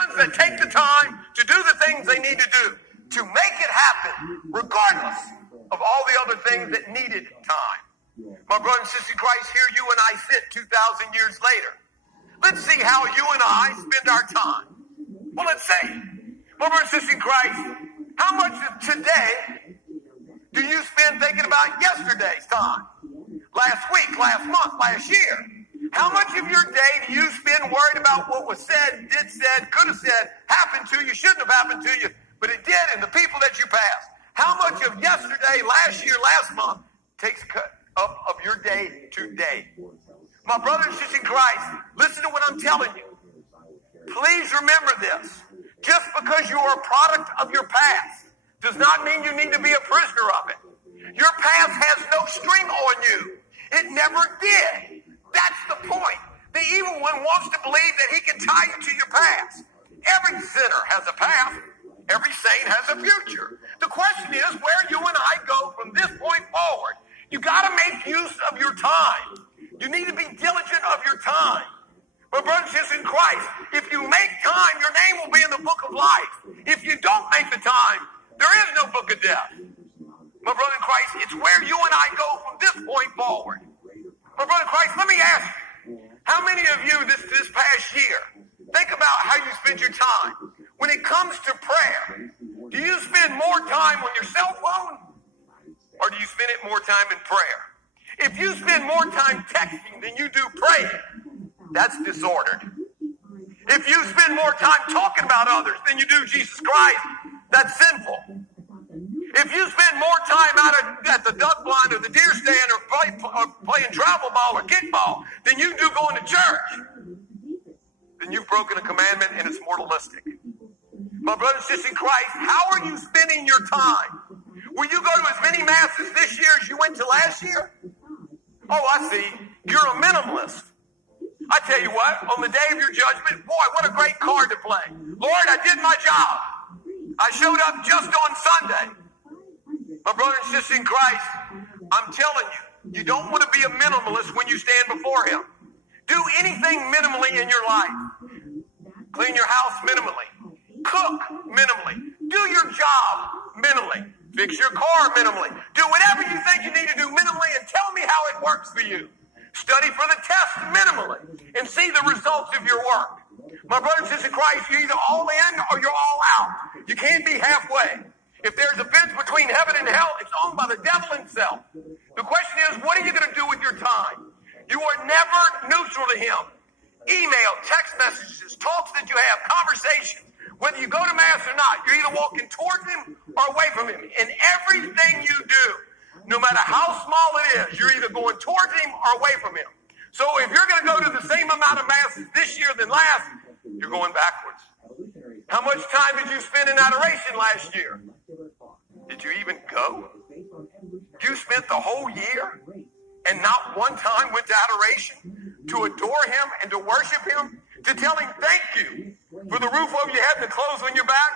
ones that take the time to do the things they need to do to make it happen, regardless of all the other things that needed time. My brother and sister in Christ, here you and I sit 2,000 years later. Let's see how you and I spend our time. Well, let's say, my brother and sister in Christ, how much of today do you spend thinking about yesterday's time? Last week, last month, last year? How much of your day do you spend worried about what was said, did said, could have said, happened to you, shouldn't have happened to you, but it did, and the people that you passed? How much of yesterday, last year, last month takes up of your day today? My brothers and sisters in Christ, listen to what I'm telling you. Please remember this. Just because you are a product of your past does not mean you need to be a prisoner of it. Your past has no string on you. It never did. That's the point. The evil one wants to believe that he can tie you to your past. Every sinner has a past. Every saint has a future. The question is where you and I go from this point forward. You got to make use of your time. You need to be diligent of your time. My brothers and sisters in Christ, if you make time, your name will be in the book of life. If you don't make the time, there is no book of death. My brother in Christ, it's where you and I go from this point forward. My brother in Christ, let me ask you, how many of you this past year, think about how you spend your time. When it comes to prayer, do you spend more time on your cell phone or do you spend it more time in prayer? If you spend more time texting than you do praying, that's disordered. If you spend more time talking about others than you do Jesus Christ, that's sinful. If you spend more time out at the duck blind or the deer stand or playing travel ball or kickball than you do going to church, then you've broken a commandment and it's moralistic. My brothers and sisters in Christ, how are you spending your time? Will you go to as many masses this year as you went to last year? Oh, I see. You're a minimalist. I tell you what, on the day of your judgment, boy, what a great card to play. Lord, I did my job. I showed up just on Sunday. My brothers and sisters in Christ, I'm telling you, you don't want to be a minimalist when you stand before him. Do anything minimally in your life. Clean your house minimally. Cook minimally. Do your job minimally. Fix your car minimally. Do whatever you think you need to do minimally and tell me how it works for you. Study for the test minimally and see the results of your work. My brothers and sisters in Christ, you're either all in or you're all out. You can't be halfway. If there's a fence between heaven and hell, it's owned by the devil himself. The question is, what are you going to do with your time? You are never neutral to him. Email, text messages, talks that you have, conversations. Whether you go to Mass or not, you're either walking towards him or away from him. In everything you do, no matter how small it is, you're either going towards him or away from him. So if you're going to go to the same amount of Masses this year than last, you're going backwards. How much time did you spend in adoration last year? Did you even go? You spent the whole year and not one time went to adoration to adore him and to worship him, to tell him thank you for the roof over your head and the clothes on your back?